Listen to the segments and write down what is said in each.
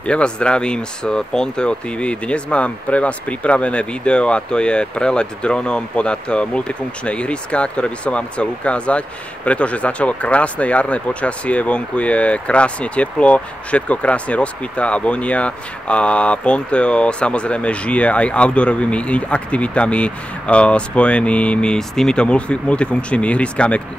Ja vás zdravím z Ponteo TV. Dnes mám pre vás pripravené video a to je prelet dronom ponad multifunkčné ihriská, ktoré by som vám chcel ukázať, pretože začalo krásne jarné počasie, vonku je krásne teplo, všetko krásne rozkvitá a vonia a Ponteo samozrejme žije aj outdoorovými aktivitami spojenými s týmito multifunkčnými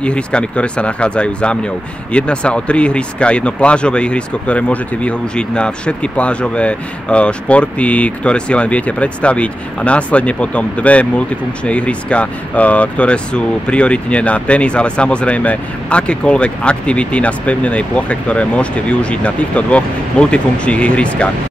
ihriskami, ktoré sa nachádzajú za mňou. Jedná sa o 3 ihriska, jedno plážové ihrisko, ktoré môžete využiť na všetky plážové športy, ktoré si len viete predstaviť, a následne potom 2 multifunkčné ihriska, ktoré sú prioritne na tenis, ale samozrejme akékoľvek aktivity na spevnenej ploche, ktoré môžete využiť na týchto 2 multifunkčných ihriskách.